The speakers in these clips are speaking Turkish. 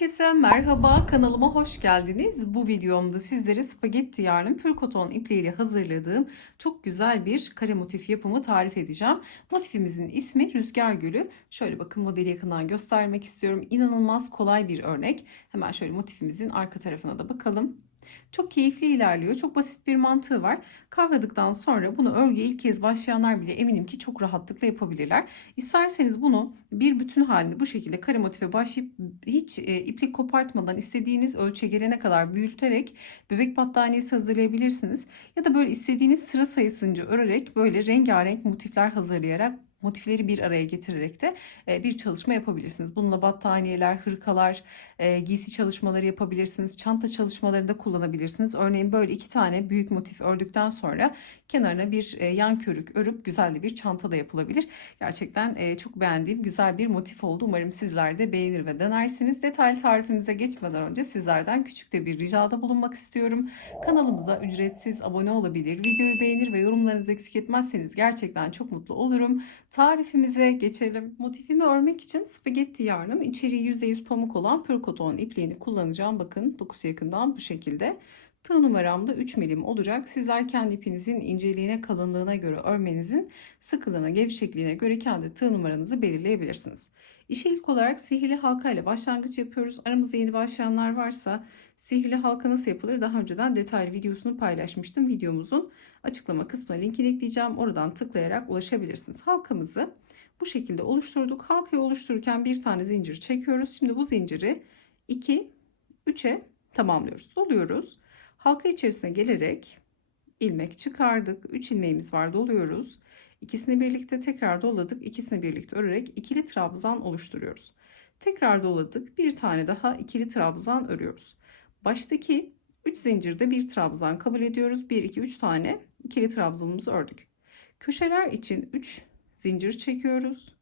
Herkese merhaba, kanalıma hoş geldiniz. Bu videomda sizlere spagetti yarnın pür koton hazırladığım çok güzel bir kare motif yapımı tarif edeceğim. Motifimizin ismi Rüzgar Gülü. Şöyle bakın modeli yakından göstermek istiyorum. İnanılmaz kolay bir örnek. Hemen şöyle motifimizin arka tarafına da bakalım. Çok keyifli ilerliyor. Çok basit bir mantığı var. Kavradıktan sonra bunu örgüye ilk kez başlayanlar bile eminim ki çok rahatlıkla yapabilirler. İsterseniz bunu bir bütün halinde bu şekilde kare motife başlayıp hiç e, iplik kopartmadan istediğiniz ölçüye gelene kadar büyüterek bebek battaniyesi hazırlayabilirsiniz. Ya da böyle istediğiniz sıra sayısınca örerek böyle rengarenk motifler hazırlayarak motifleri bir araya getirerek de e, bir çalışma yapabilirsiniz. Bununla battaniyeler, hırkalar, e, giysi çalışmaları yapabilirsiniz. Çanta çalışmalarında kullanabilirsiniz. Örneğin böyle iki tane büyük motif ördükten sonra kenarına bir e, yan körük örüp güzel de bir çanta da yapılabilir. Gerçekten çok beğendiğim güzel bir motif oldu. Umarım sizler de beğenir ve denersiniz. Detaylı tarifimize geçmeden önce sizlerden küçük de bir ricada bulunmak istiyorum. Kanalımıza ücretsiz abone olabilir, videoyu beğenir ve yorumlarınızı eksik etmezseniz gerçekten çok mutlu olurum. Tarifimize geçelim. Motifimi örmek için spagetti yarnın içeriği %100 pamuk olan pür koton ipliğini kullanacağım. Bakın dokusu yakından bu şekilde. Tığ numaram da 3 milim olacak. Sizler kendi ipinizin inceliğine, kalınlığına göre örmenizin sıkılığına, gevşekliğine göre kendi tığ numaranızı belirleyebilirsiniz. İşe ilk olarak sihirli halka ile başlangıç yapıyoruz. Aramızda yeni başlayanlar varsa sihirli halka nasıl yapılır daha önceden detaylı videosunu paylaşmıştım. Videomuzun açıklama kısmına linkini ekleyeceğim. Oradan tıklayarak ulaşabilirsiniz. Halkamızı bu şekilde oluşturduk. Halkayı oluştururken bir tane zincir çekiyoruz. Şimdi bu zinciri 2, 3'e tamamlıyoruz. Doluyoruz. Halka içerisine gelerek ilmek çıkardık. 3 ilmeğimiz var doluyoruz. İkisini birlikte tekrar doladık. İkisini birlikte örerek ikili trabzan oluşturuyoruz. Tekrar doladık. Bir tane daha ikili trabzan örüyoruz. Baştaki 3 zincirde bir trabzan kabul ediyoruz. 1 2 3 tane ikili trabzanımızı ördük. Köşeler için 3 zincir çekiyoruz.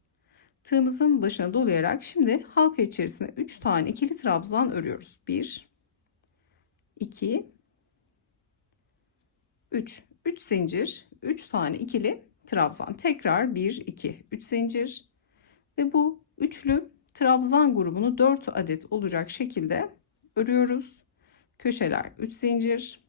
Tığımızın başına dolayarak şimdi halka içerisine 3 tane ikili trabzan örüyoruz. 1 2 3 3 zincir 3 tane ikili trabzan. Tekrar 1 2 3 zincir. Ve bu üçlü trabzan grubunu 4 adet olacak şekilde örüyoruz. Köşeler 3 zincir.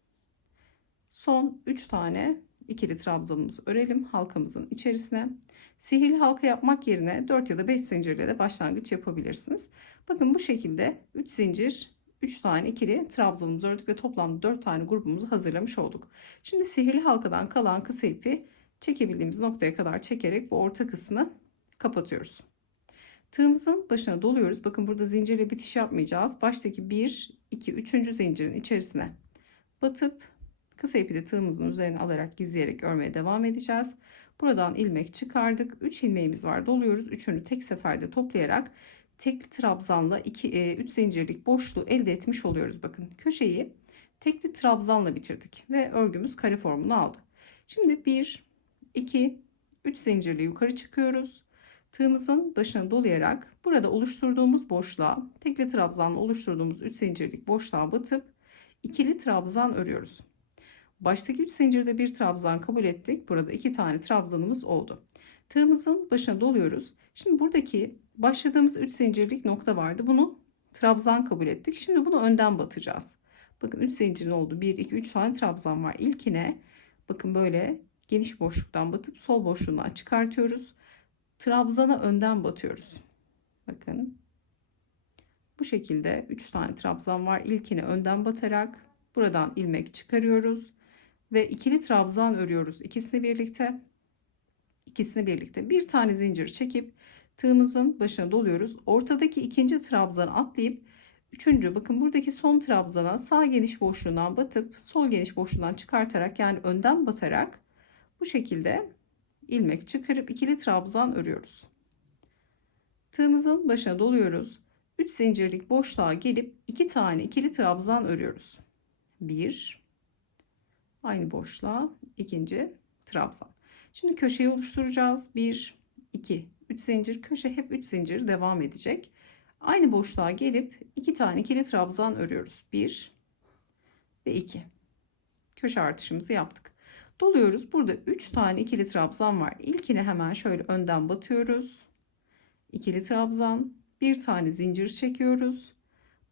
Son 3 tane ikili trabzanımızı örelim halkamızın içerisine. Sihirli halka yapmak yerine 4 ya da 5 zincirle de başlangıç yapabilirsiniz. Bakın bu şekilde 3 zincir 3 tane ikili trabzanımızı ördük ve toplamda 4 tane grubumuzu hazırlamış olduk. Şimdi sihirli halkadan kalan kısa ipi çekebildiğimiz noktaya kadar çekerek bu orta kısmı kapatıyoruz. Tığımızın başına doluyoruz. Bakın burada zincirle bitiş yapmayacağız. Baştaki 1, 2, 3. zincirin içerisine batıp kısa ipi de tığımızın üzerine alarak gizleyerek örmeye devam edeceğiz. Buradan ilmek çıkardık. 3 ilmeğimiz var. Doluyoruz. Üçünü tek seferde toplayarak tekli trabzanla 2 3 e, zincirlik boşluğu elde etmiş oluyoruz. Bakın köşeyi tekli trabzanla bitirdik ve örgümüz kare formunu aldı. Şimdi 1 2 3 zincirli yukarı çıkıyoruz. Tığımızın başına dolayarak burada oluşturduğumuz boşluğa tekli trabzanla oluşturduğumuz 3 zincirlik boşluğa batıp ikili trabzan örüyoruz. Baştaki 3 zincirde bir trabzan kabul ettik. Burada 2 tane trabzanımız oldu. Tığımızın başına doluyoruz. Şimdi buradaki başladığımız 3 zincirlik nokta vardı. Bunu trabzan kabul ettik. Şimdi bunu önden batacağız. Bakın 3 zincirin oldu. 1 2 3 tane trabzan var. İlkine bakın böyle geniş boşluktan batıp sol boşluğundan çıkartıyoruz. Trabzana önden batıyoruz. Bakın. Bu şekilde 3 tane trabzan var. İlkine önden batarak buradan ilmek çıkarıyoruz ve ikili trabzan örüyoruz. İkisini birlikte ikisini birlikte bir tane zincir çekip tığımızın başına doluyoruz. Ortadaki ikinci trabzanı atlayıp üçüncü bakın buradaki son trabzana sağ geniş boşluğundan batıp sol geniş boşluğundan çıkartarak yani önden batarak bu şekilde ilmek çıkarıp ikili trabzan örüyoruz. Tığımızın başına doluyoruz. 3 zincirlik boşluğa gelip 2 tane ikili trabzan örüyoruz. 1 aynı boşluğa ikinci trabzan. Şimdi köşeyi oluşturacağız. 1 2 3 zincir köşe hep 3 zincir devam edecek. Aynı boşluğa gelip 2 tane ikili trabzan örüyoruz. 1 ve 2. Köşe artışımızı yaptık. Doluyoruz. Burada 3 tane ikili trabzan var. İlkini hemen şöyle önden batıyoruz. İkili trabzan, bir tane zincir çekiyoruz.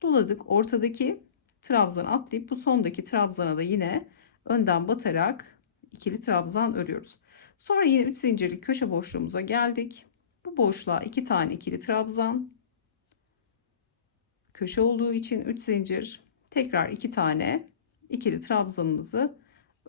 Doladık. Ortadaki trabzanı atlayıp bu sondaki trabzana da yine önden batarak ikili trabzan örüyoruz. Sonra yine 3 zincirlik köşe boşluğumuza geldik. Bu boşluğa 2 tane ikili trabzan. Köşe olduğu için 3 zincir. Tekrar 2 tane ikili trabzanımızı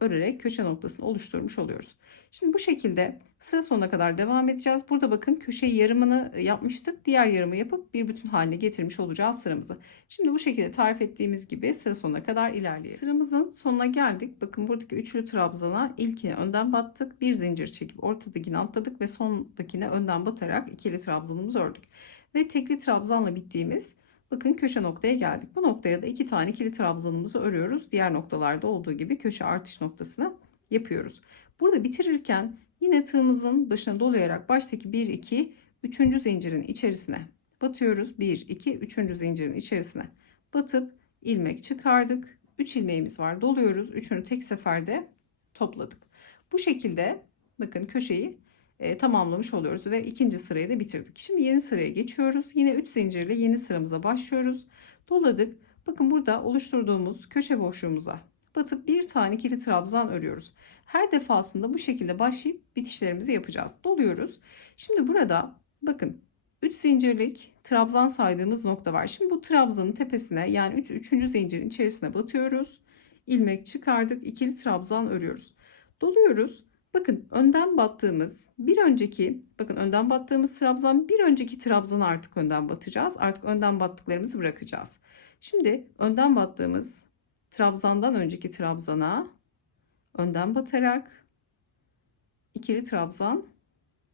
örerek köşe noktasını oluşturmuş oluyoruz. Şimdi bu şekilde sıra sonuna kadar devam edeceğiz. Burada bakın köşeyi yarımını yapmıştık. Diğer yarımı yapıp bir bütün haline getirmiş olacağız sıramızı. Şimdi bu şekilde tarif ettiğimiz gibi sıra sonuna kadar ilerleyelim. Sıramızın sonuna geldik. Bakın buradaki üçlü trabzana ilkine önden battık. Bir zincir çekip ortadakini atladık ve sondakine önden batarak ikili trabzanımızı ördük. Ve tekli trabzanla bittiğimiz Bakın köşe noktaya geldik. Bu noktaya da iki tane ikili trabzanımızı örüyoruz. Diğer noktalarda olduğu gibi köşe artış noktasını yapıyoruz. Burada bitirirken yine tığımızın başına dolayarak baştaki 1 2 3. zincirin içerisine batıyoruz. 1 2 3. zincirin içerisine batıp ilmek çıkardık. 3 ilmeğimiz var. Doluyoruz. Üçünü tek seferde topladık. Bu şekilde bakın köşeyi e, tamamlamış oluyoruz ve ikinci sırayı da bitirdik. Şimdi yeni sıraya geçiyoruz. Yine 3 zincirle yeni sıramıza başlıyoruz. Doladık. Bakın burada oluşturduğumuz köşe boşluğumuza batıp bir tane ikili trabzan örüyoruz. Her defasında bu şekilde başlayıp bitişlerimizi yapacağız. Doluyoruz. Şimdi burada bakın 3 zincirlik trabzan saydığımız nokta var. Şimdi bu trabzanın tepesine yani 3. Üç, 3. zincirin içerisine batıyoruz. İlmek çıkardık. ikili trabzan örüyoruz. Doluyoruz. Bakın önden battığımız bir önceki bakın önden battığımız trabzan bir önceki trabzanı artık önden batacağız. Artık önden battıklarımızı bırakacağız. Şimdi önden battığımız trabzandan önceki trabzana önden batarak ikili trabzan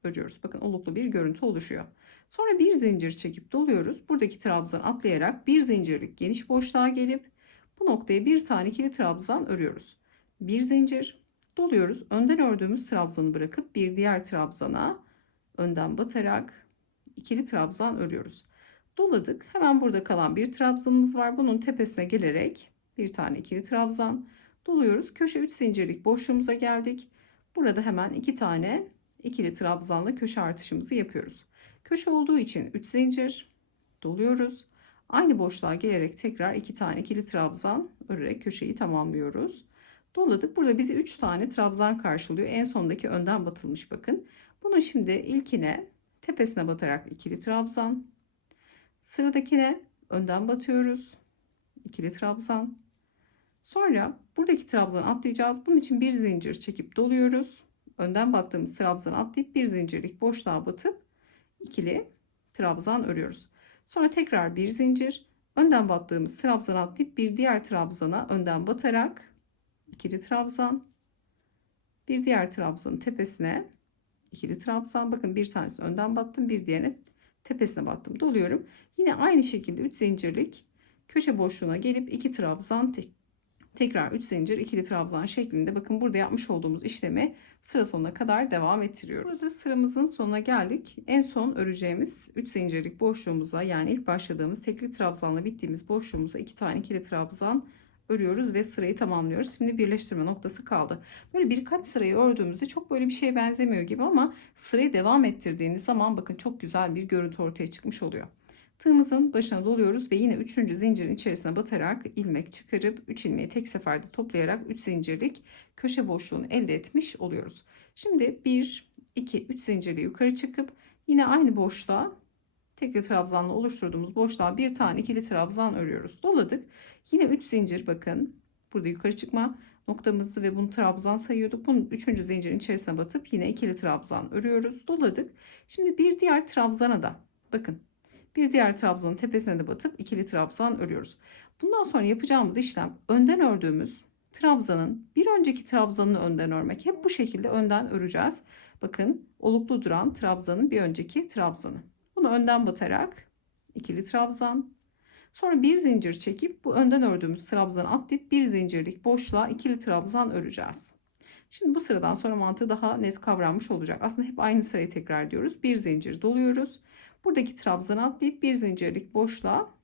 örüyoruz. Bakın oluklu bir görüntü oluşuyor. Sonra bir zincir çekip doluyoruz. Buradaki trabzan atlayarak bir zincirlik geniş boşluğa gelip bu noktaya bir tane ikili trabzan örüyoruz. Bir zincir doluyoruz. Önden ördüğümüz trabzanı bırakıp bir diğer trabzana önden batarak ikili trabzan örüyoruz. Doladık. Hemen burada kalan bir trabzanımız var. Bunun tepesine gelerek bir tane ikili trabzan doluyoruz. Köşe 3 zincirlik boşluğumuza geldik. Burada hemen iki tane ikili trabzanla köşe artışımızı yapıyoruz. Köşe olduğu için 3 zincir doluyoruz. Aynı boşluğa gelerek tekrar iki tane ikili trabzan örerek köşeyi tamamlıyoruz. Doladık. Burada bizi 3 tane trabzan karşılıyor. En sondaki önden batılmış bakın. Bunu şimdi ilkine tepesine batarak ikili trabzan. Sıradakine önden batıyoruz. İkili trabzan. Sonra buradaki trabzan atlayacağız. Bunun için bir zincir çekip doluyoruz. Önden battığımız trabzan atlayıp bir zincirlik boşluğa batıp ikili trabzan örüyoruz. Sonra tekrar bir zincir. Önden battığımız trabzan atlayıp bir diğer trabzana önden batarak ikili trabzan. Bir diğer trabzanın tepesine ikili trabzan. Bakın bir tanesi önden battım, bir diğerine tepesine battım. Doluyorum. Yine aynı şekilde 3 zincirlik köşe boşluğuna gelip 2 trabzan tek, tekrar 3 zincir ikili trabzan şeklinde bakın burada yapmış olduğumuz işlemi sıra sonuna kadar devam ettiriyoruz. Burada sıramızın sonuna geldik. En son öreceğimiz 3 zincirlik boşluğumuza yani ilk başladığımız tekli trabzanla bittiğimiz boşluğumuza 2 tane ikili trabzan örüyoruz ve sırayı tamamlıyoruz. Şimdi birleştirme noktası kaldı. Böyle birkaç sırayı ördüğümüzde çok böyle bir şeye benzemiyor gibi ama sırayı devam ettirdiğiniz zaman bakın çok güzel bir görüntü ortaya çıkmış oluyor. Tığımızın başına doluyoruz ve yine 3. zincirin içerisine batarak ilmek çıkarıp 3 ilmeği tek seferde toplayarak 3 zincirlik köşe boşluğunu elde etmiş oluyoruz. Şimdi 1 2 3 zincirle yukarı çıkıp yine aynı boşluğa tekli trabzanla oluşturduğumuz boşluğa bir tane ikili trabzan örüyoruz. Doladık. Yine 3 zincir bakın. Burada yukarı çıkma noktamızdı ve bunu trabzan sayıyorduk. Bunun 3. zincirin içerisine batıp yine ikili trabzan örüyoruz. Doladık. Şimdi bir diğer trabzana da bakın bir diğer trabzanın tepesine de batıp ikili trabzan örüyoruz. Bundan sonra yapacağımız işlem önden ördüğümüz trabzanın bir önceki trabzanını önden örmek. Hep bu şekilde önden öreceğiz. Bakın oluklu duran trabzanın bir önceki trabzanı. Bunu önden batarak ikili trabzan. Sonra bir zincir çekip bu önden ördüğümüz trabzanı atlayıp bir zincirlik boşluğa ikili trabzan öreceğiz. Şimdi bu sıradan sonra mantığı daha net kavranmış olacak. Aslında hep aynı sırayı tekrar ediyoruz. Bir zincir doluyoruz. Buradaki trabzanı atlayıp bir zincirlik boşluğa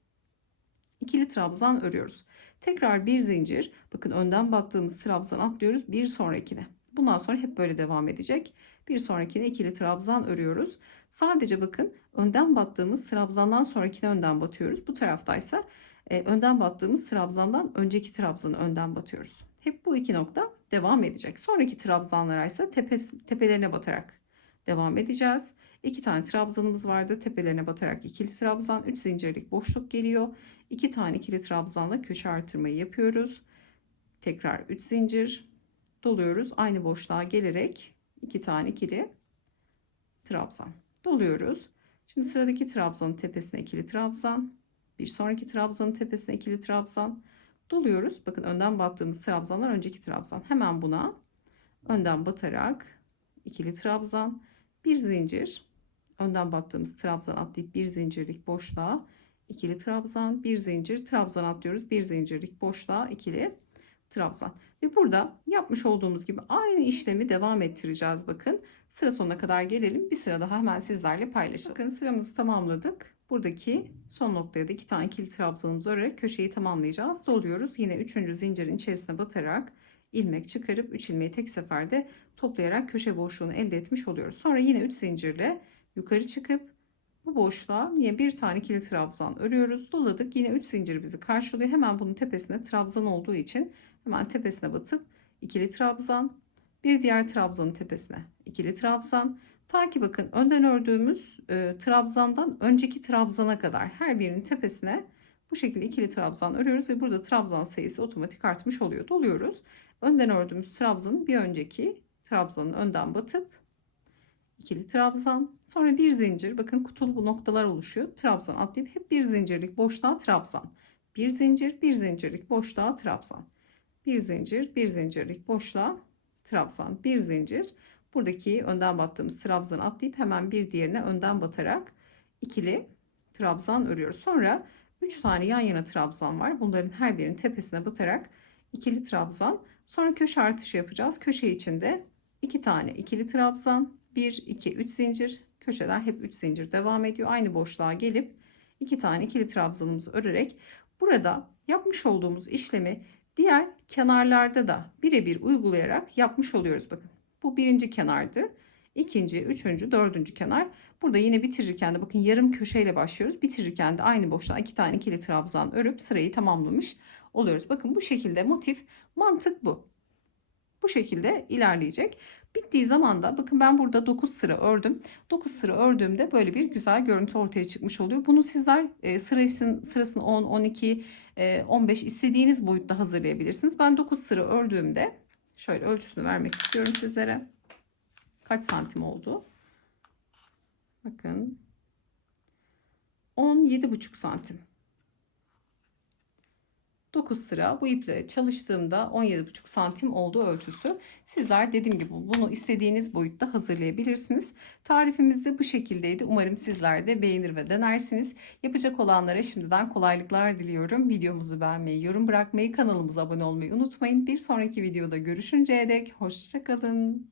ikili trabzan örüyoruz. Tekrar bir zincir. Bakın önden battığımız trabzan atlıyoruz bir sonrakine. Bundan sonra hep böyle devam edecek. Bir sonrakine ikili trabzan örüyoruz. Sadece bakın önden battığımız trabzandan sonrakine önden batıyoruz. Bu taraftaysa e, önden battığımız trabzandan önceki trabzanı önden batıyoruz. Hep bu iki nokta devam edecek. Sonraki trabzanlara ise tepes, tepelerine batarak devam edeceğiz. İki tane trabzanımız vardı. Tepelerine batarak ikili trabzan, 3 zincirlik boşluk geliyor. İki tane ikili trabzanla köşe artırmayı yapıyoruz. Tekrar 3 zincir doluyoruz. Aynı boşluğa gelerek iki tane ikili trabzan doluyoruz. Şimdi sıradaki trabzanın tepesine ikili trabzan, bir sonraki trabzanın tepesine ikili trabzan doluyoruz. Bakın önden battığımız trabzanlar önceki trabzan. Hemen buna önden batarak ikili trabzan, bir zincir, önden battığımız trabzan atlayıp bir zincirlik boşluğa ikili trabzan, bir zincir, trabzan atlıyoruz. Bir zincirlik boşluğa ikili trabzan. Ve burada yapmış olduğumuz gibi aynı işlemi devam ettireceğiz. Bakın sıra sonuna kadar gelelim. Bir sıra daha hemen sizlerle paylaşalım. Bakın sıramızı tamamladık. Buradaki son noktaya da iki tane ikili trabzanımızı örerek köşeyi tamamlayacağız. Doluyoruz. Yine üçüncü zincirin içerisine batarak ilmek çıkarıp 3 ilmeği tek seferde toplayarak köşe boşluğunu elde etmiş oluyoruz. Sonra yine 3 zincirle yukarı çıkıp bu boşluğa yine bir tane ikili trabzan örüyoruz. Doladık. Yine 3 zincir bizi karşılıyor. Hemen bunun tepesine trabzan olduğu için hemen tepesine batıp ikili trabzan, bir diğer trabzanın tepesine ikili trabzan. Ta ki bakın önden ördüğümüz e, trabzandan önceki trabzana kadar her birinin tepesine bu şekilde ikili trabzan örüyoruz ve burada trabzan sayısı otomatik artmış oluyor. Doluyoruz. Önden ördüğümüz trabzanın bir önceki trabzanın önden batıp ikili trabzan sonra bir zincir bakın kutulu bu noktalar oluşuyor. Trabzan atlayıp hep bir zincirlik boşluğa trabzan. Bir zincir, bir zincirlik boşluğa trabzan. Bir zincir, bir zincirlik boşluğa trabzan. Bir zincir. Buradaki önden battığımız trabzanı atlayıp hemen bir diğerine önden batarak ikili trabzan örüyoruz. Sonra 3 tane yan yana trabzan var. Bunların her birinin tepesine batarak ikili trabzan. Sonra köşe artışı yapacağız. Köşe içinde 2 tane ikili trabzan, 1 2 3 zincir. Köşeler hep 3 zincir devam ediyor. Aynı boşluğa gelip 2 tane ikili trabzanımızı örerek burada yapmış olduğumuz işlemi diğer kenarlarda da birebir uygulayarak yapmış oluyoruz. Bakın bu birinci kenardı. İkinci, üçüncü, dördüncü kenar. Burada yine bitirirken de bakın yarım köşeyle başlıyoruz. Bitirirken de aynı boşluğa iki tane ikili trabzan örüp sırayı tamamlamış oluyoruz. Bakın bu şekilde motif mantık bu. Bu şekilde ilerleyecek. Bittiği zaman da bakın ben burada 9 sıra ördüm. 9 sıra ördüğümde böyle bir güzel görüntü ortaya çıkmış oluyor. Bunu sizler e, sırasını, sırasını 10, 12, e, 15 istediğiniz boyutta hazırlayabilirsiniz. Ben 9 sıra ördüğümde şöyle ölçüsünü vermek istiyorum sizlere. Kaç santim oldu? Bakın 17,5 santim. 9 sıra bu iple çalıştığımda 17,5 santim oldu ölçüsü. Sizler dediğim gibi bunu istediğiniz boyutta hazırlayabilirsiniz. Tarifimiz de bu şekildeydi. Umarım sizler de beğenir ve denersiniz. Yapacak olanlara şimdiden kolaylıklar diliyorum. Videomuzu beğenmeyi, yorum bırakmayı, kanalımıza abone olmayı unutmayın. Bir sonraki videoda görüşünceye dek hoşçakalın.